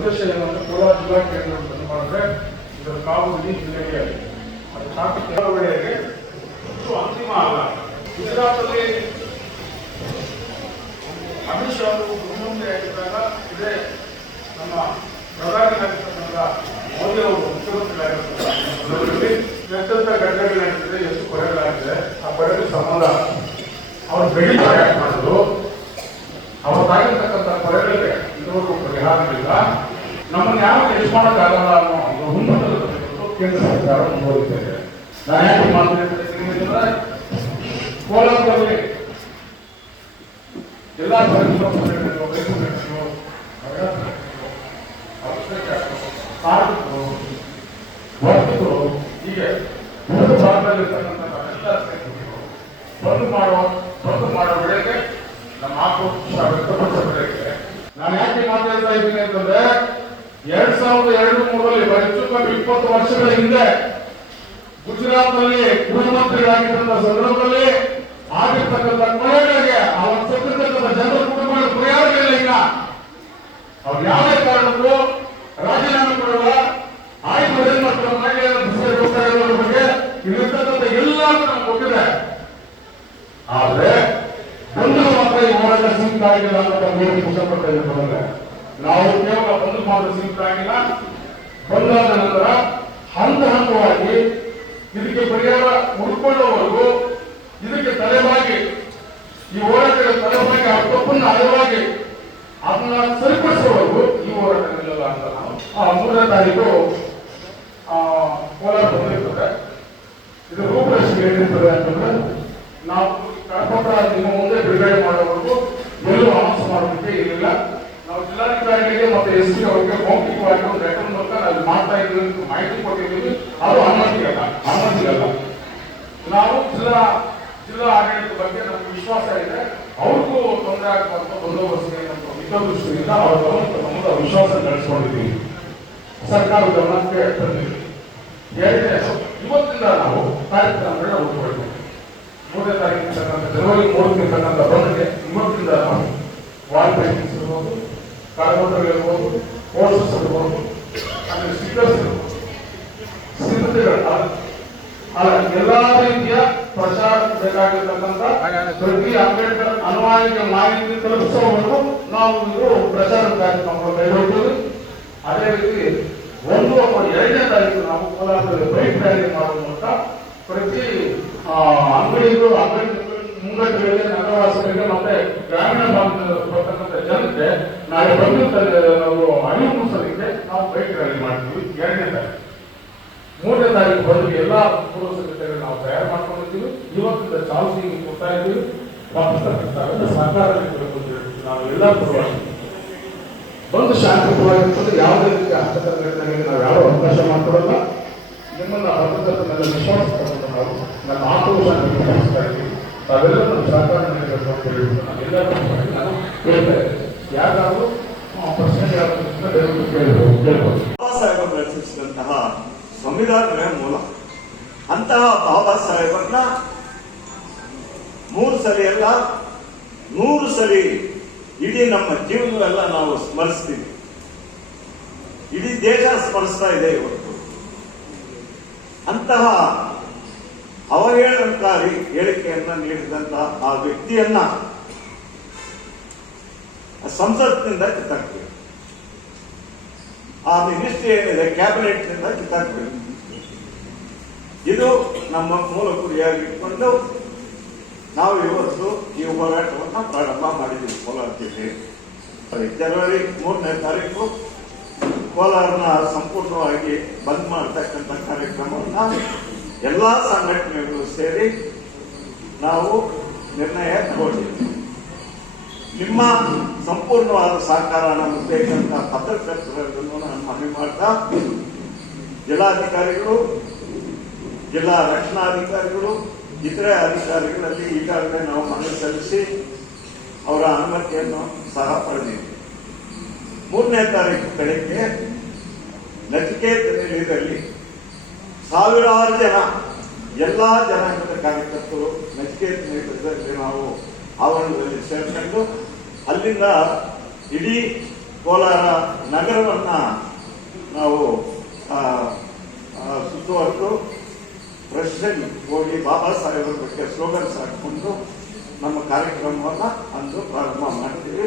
ಉದ್ದೇಶ ಏನಂದ್ರೆ ಕೋಲಾರ ಜಿಲ್ಲಾ ಕೇಂದ್ರವನ್ನು ಮಾಡಿದ್ರೆ ಇದರ ಕಾಬೂಲಿ ಜಿಲ್ಲೆಗೆ ಅದು ಸಾಕು ಕೆಲವೆಡೆಗೆ ಅಂತಿಮ ಅಲ್ಲ. ಗುಜರಾತಲ್ಲಿ ಅಮಿತ್ ಶಾ ಅವರು ಮುಖ್ಯಮಂತ್ರಿ ಆಗಿದ್ದಾಗ ಇದೇ ನಮ್ಮ ಪ್ರಧಾನಿಯಾಗಿರ್ತಕ್ಕಂಥ ಮೋದಿ ಅವರು ಮುಖ್ಯಮಂತ್ರಿ ಆಗಿರ್ತಕ್ಕಂಥ ಎಂತೆಂಥ ಘಟನೆಗಳು ನಡೆದಿದೆ, ಎಷ್ಟು ಕೊಲೆಗಳಾಗಿದೆ, ಆ ಕೊಲೆಗಳ ಸಂಬಂಧ ಅವರು ಬೆಳೀತಾ ಯಾಕೆ ಮಾಡೋದು, ಅವತ್ತಾಗಿರ್ತಕ್ಕಂಥ ಕೊಲೆಗಳಿಗೆ ಇದುವರೆಗೂ ಪರಿಹಾರಗಳಿಲ್ಲ, ನಮ್ಮನ್ನು ಯಾರು ಎಷ್ಟು ಮಾಡೋಕ್ಕಾಗಲ್ಲ ಅನ್ನೋ ಒಂದು ಹುಮ್ಮತದ ಕೇಂದ್ರ ಸರ್ಕಾರ ಮುಂದುವರಿಸಿದೆ. ನಾನು ಯಾಕೆ ಮಾತನಾಡ್ತಿದ್ರೆ ಕೋಲಾರದಲ್ಲಿ ಎಲ್ಲ ಕಾರ್ಮಿಕರು ವರ್ತಕರು ಹೀಗೆ ಒಂದು ಭಾಗದಲ್ಲಿರ್ತಕ್ಕಂಥ ಎಲ್ಲ ಬಂದು ಮಾಡೋ ಬೆಳೆಗೆ ನಮ್ಮ ಆಕ್ರೋಶ ವ್ಯಕ್ತಪಡಿಸೋ ಬೆಳೆಗೆ ನಾನು ಯಾಕೆ ಮಾತಾಡ್ತಾ ಇದ್ದೀನಿ ಅಂತಂದ್ರೆ 2002-2003 ಹೆಚ್ಚು 20 ವರ್ಷಗಳ ಹಿಂದೆ ಗುಜರಾತ್ನಲ್ಲಿ ಗೃಹಮಂತ್ರಿಗಳಾಗಿದ್ದಂಥ ಸಂದರ್ಭದಲ್ಲಿ ಆಗಿರ್ತಕ್ಕಂಥ ಕೊಲೆಗಳಿಗೆ ಅವರ ಸತ್ತಿರ್ತಕ್ಕಂಥ ಜನರ ಕುಟುಂಬಗಳ ಪರಿಹಾರಗಳಿಲ್ಲ. ಈಗ ಅವ್ರು ಯಾವುದೇ ಕಾರಣಕ್ಕೂ ರಾಜೀನಾಮೆ ಕೊಡುವ ಆಯ್ಕೆ ಮತ್ತು ಮಹಿಳೆಯರ ಬಗ್ಗೆ ಇಲ್ಲಿರ್ತಕ್ಕಂಥ ಎಲ್ಲರೂ ನಮ್ಗೆ ಗೊತ್ತಿದೆ. ಆದ್ರೆ ಒಂದು ಮಾತ್ರ ಈ ಹೋರಾಟ ಸೀಮಿತ ಆಗಿಲ್ಲ ಅಂತ ಹೇಳಿ ಇಷ್ಟಪಡ್ತಾ ಇದ್ದಾರೆ. ನಾವು ಕೇವಲ ಒಂದು ಮಾತ್ರ ಸೀಮಿತ ಆಗಿಲ್ಲ, ಬಂದಾದ ನಂತರ ಹಂತ ಹಂತವಾಗಿ ಇದಕ್ಕೆ ಪರಿಹಾರ ಹುಡುಕೊಳ್ಳುವವರೆಗೂ ಇದಕ್ಕೆ ತಲೆಬಾಗಿ ಈ ಹೋರಾಟಗಳ ತಲೆಬಾಗಿ ಆ ತಪ್ಪನ್ನು ಅರಿವಾಗಿ ಅದನ್ನ ಸರಿಪಡಿಸುವವರೆಗೂ ಈ ಹೋರಾಟ ನಿಲ್ಲಲ್ಲ ಅಂತ ನಾವು 3ನೇ ತಾರೀಕು ಕೋಲಾರ ಬಂದಿರ್ತದೆ. ಇದು ರೂಪರೇಷೆ ಏನಿರ್ತದೆ ಅಂತಂದ್ರೆ ನಾವು ಕರಪತ್ರ ನಿಮ್ಮ ಮುಂದೆ ಬಿಡುಗಡೆ ಮಾಡೋವರೆಗೂ ಎಲ್ಲೂ ಅನೌನ್ಸ್ ಮಾಡೋದಕ್ಕೆ ಇರಲಿಲ್ಲ. ನಾವು ಜಿಲ್ಲಾಧಿಕಾರಿಗಳಿಗೆ ಮತ್ತು ಎಸ್ ಪಿ ಅವರಿಗೆ ಮೌಖಿಕವಾಗಿ ಒಂದು ಲೆಟರ್ ಮೂಲಕ ನಾವು ಮಾಡ್ತಾ ಇದ್ದೀವಿ ಅಂತ ಮಾಹಿತಿ ಕೊಟ್ಟಿದ್ದೀವಿ. ಅದು ಅನುಮತಿಗಲ್ಲ. ನಾವು ಜಿಲ್ಲಾ ಆಡಳಿತದ ಬಗ್ಗೆ ನಮ್ಗೆ ವಿಶ್ವಾಸ ಇದೆ. ಅವ್ರಿಗೂ ತೊಂದರೆ ಆಗಬಾರ್ದು ಬಂದೋಬಸ್ತಿಗೆ ನಮ್ಮ ಹಿತದೃಷ್ಟಿಯಿಂದ ಅವ್ರ ನಮ್ಮದು ವಿಶ್ವಾಸ ನಡೆಸ್ಕೊಂಡಿದ್ದೀವಿ. ಸರ್ಕಾರ ಗಮನಕ್ಕೆ ತಂದಿದ್ದೀವಿ. ಇವತ್ತಿಂದ ನಾವು ಕಾರ್ಯಕ್ರಮಗಳನ್ನ ಹುಡುಕಬೇಕು. 3ನೇ ತಾರೀಕು ಜನವರಿ 3ಕ್ಕೆ ಇರ್ತಕ್ಕಂಥ ಬಂದ್ಗೆ ಇವತ್ತಿಂದ ನಾವು ವಾಲ್ ಪೇಂಟಿಂಗ್ಸ್ ಇರ್ಬೋದು, ಕರಪತ್ರಗಳಿರ್ಬೋದು, ಪೋಸ್ಟರ್ಸ್ ಇರ್ಬೋದು, ಆಮೇಲೆ ಸ್ಟಿಕರ್ಸ್ ಇರ್ಬೋದು, ಸಿದ್ಧತೆಗಳು ಅಲ್ಲ ಎಲ್ಲಾ ರೀತಿಯ ಪ್ರಚಾರ ಬೇಕಾಗಿರ್ತಕ್ಕಂಥ ಪ್ರತಿ ಅಂಬೇಡ್ಕರ್ ಅನುಯಾಯಿಗೆ ಮಾಹಿತಿ ತಲುಪಿಸುವವರೆಗೂ ನಾವು ಇದು ಪ್ರಚಾರ ಕಾರ್ಯಕ್ರಮಗಳು ಕೈಗೊಳ್ತೀವಿ. ಅದೇ ರೀತಿ 1 ಅಥವಾ 2ನೇ ತಾರೀಕು ನಾವು ಕೋಲಾರದಲ್ಲಿ ಬೈಕ್ ರ್ಯಾಲಿ ಮಾಡುವ ಮೂಲಕ ಪ್ರತಿ ಅಂಗಡಿಗಳು ಮುಂಗಟ್ಟುಗಳಿಗೆ ನಗರವಾಸಿಗಳಿಗೆ ಮತ್ತೆ ಗ್ರಾಮೀಣ ಭಾಗದಲ್ಲಿ ಬರ್ತಕ್ಕಂಥ ಜನತೆ ನಾಳೆ ಬಂದು ನಾವು ಅರಿವು ಮೂಡಿಸೋದಕ್ಕೆ ನಾವು ಬೈಕ್ ರ್ಯಾಲಿ ಮಾಡ್ತೀವಿ 2ನೇ ತಾರೀಕು. 3ನೇ ತಾರೀಕು ಬಂದು ಎಲ್ಲ ಪೂರ್ವ ಸಿದ್ಧತೆಗಳು ನಾವು ತಯಾರು ಮಾಡ್ಕೊಂಡಿದ್ದೀವಿ. ಇವತ್ತಿಂದ ಚಾಲ್ತಿ ಕೊಡ್ತಾ ಇದ್ದೀವಿ. ಸರ್ಕಾರ ನಾವು ಎಲ್ಲ ಪೂರ್ವವಾಗಿ ಬಂದು ಶಾಂತಿಯುತವಾಗಿರ್ತದೆ. ಯಾವುದೇ ರೀತಿಯ ಹಸ್ತಕ್ಷೇಪಗಳಿಗೆ ನಾವು ಯಾವ ಅವಕಾಶ ಮಾಡ್ಕೊಡಲ್ಲ. ನಿಮ್ಮನ್ನ ಭದ್ರತೆಯ ವಿಶ್ವಾಸ ತಗೊಂಡು ನಾವು ನನ್ನ ಆಕ್ರೋಶ ವ್ಯಕ್ತಪಡಿಸ್ತಾ ಇದ್ದೀವಿ. ತಾವೆಲ್ಲರೂ ನಮ್ಮ ಸಹಕಾರ ನೀಡಬೇಕು ಅಂತ ಹೇಳಿಬಿಟ್ಟು ನಾವೆಲ್ಲರೂ ನಾನು ಹೇಳ್ತಾ ಇದ್ದೇನೆ. ಯಾರಾದರೂ ಪ್ರಶ್ನೆ ಕೇಳ್ಬೋದು. ಬಾಬಾ ಸಾಹೇಬರು ರಚಿಸಿದಂತಹ ಸಂವಿಧಾನವೇ ಮೂಲ. ಅಂತಹ ಬಾಬಾ ಸಾಹೇಬರನ್ನ 3 ಸರಿ ಅಲ್ಲ 100 ಸರಿ ಇಡೀ ನಮ್ಮ ಜೀವನವೆಲ್ಲ ನಾವು ಸ್ಮರಿಸ್ತೀವಿ. ಇಡೀ ದೇಶ ಸ್ಮರಿಸ್ತಾ ಇದೆ ಇವತ್ತು. ಅಂತಹ ಅವಹೇಳನಕಾರಿ ಹೇಳಿಕೆಯನ್ನ ನೀಡಿದಂತಹ ಆ ವ್ಯಕ್ತಿಯನ್ನ ಸಂಸತ್ನಿಂದ ಕಿತ್ತಾಕ್ಬೇಕು. ಆ ಮಿನಿಸ್ಟ್ರಿ ಏನಿದೆ ಕ್ಯಾಬಿನೆಟ್ ನಿಂದ ಕಿತ್ತಾಕ್ಬೇಕು. ಇದು ನಮ್ಮ ಮೂಲ ಗುರಿಯಾಗಿಟ್ಕೊಂಡು ನಾವು ಇವತ್ತು ಈ ಹೋರಾಟವನ್ನ ಪ್ರಾರಂಭ ಮಾಡಿದ್ದೀವಿ. ಕೋಲಾರ ಜಿಲ್ಲೆ ಜನವರಿ 3ನೇ ತಾರೀಕು ಕೋಲಾರನ ಸಂಪೂರ್ಣವಾಗಿ ಬಂದ್ ಮಾಡತಕ್ಕಂಥ ಕಾರ್ಯಕ್ರಮವನ್ನ ಎಲ್ಲಾ ಸಂಘಟನೆಗಳು ಸೇರಿ ನಾವು ನಿರ್ಣಯ ತಗೊಂಡಿದ್ದೀವಿ. ನಿಮ್ಮ ಸಂಪೂರ್ಣವಾದ ಸಹಕಾರ ನಮಗೆ ಬೇಕಂತ ಪತ್ರಕರ್ತರನ್ನು ನಾನು ಮನವಿ ಮಾಡ್ತಾ ಜಿಲ್ಲಾಧಿಕಾರಿಗಳು, ಜಿಲ್ಲಾ ರಕ್ಷಣಾಧಿಕಾರಿಗಳು, ಇತರೆ ಅಧಿಕಾರಿಗಳಲ್ಲಿ ಈಗಾಗಲೇ ನಾವು ಮನವಿ ಸಲ್ಲಿಸಿ ಅವರ ಅನುಮತಿಯನ್ನು ಸಹ ಪಡೆದಿದ್ದೀವಿ. 3ನೇ ತಾರೀಕು ಬೆಳಗ್ಗೆ ನಚಿಕೇತ ನಿಲಯದಲ್ಲಿ ಸಾವಿರಾರು ಜನ ಎಲ್ಲಾ ಜನಾಂಗದ ಕಾರ್ಯಕರ್ತರು ನಚಿಕೇತ ನಿಲಯದಲ್ಲಿ ನಾವು ಆವರಣದಲ್ಲಿ ಸೇರ್ಕೊಂಡು ಅಲ್ಲಿಂದ ಇಡೀ ಕೋಲಾರ ನಗರವನ್ನ ನಾವು ಸುತ್ತುವರೆದು ಪ್ರೆಸಿಡೆಂಟ್ ಹೋಗಿ ಬಾಬಾ ಸಾಹೇಬರ ಬಗ್ಗೆ ಸ್ಲೋಗನ್ಸ್ ಹಾಕೊಂಡು ನಮ್ಮ ಕಾರ್ಯಕ್ರಮವನ್ನು ಅಂದು ಪ್ರಾರಂಭ ಮಾಡ್ತೀವಿ.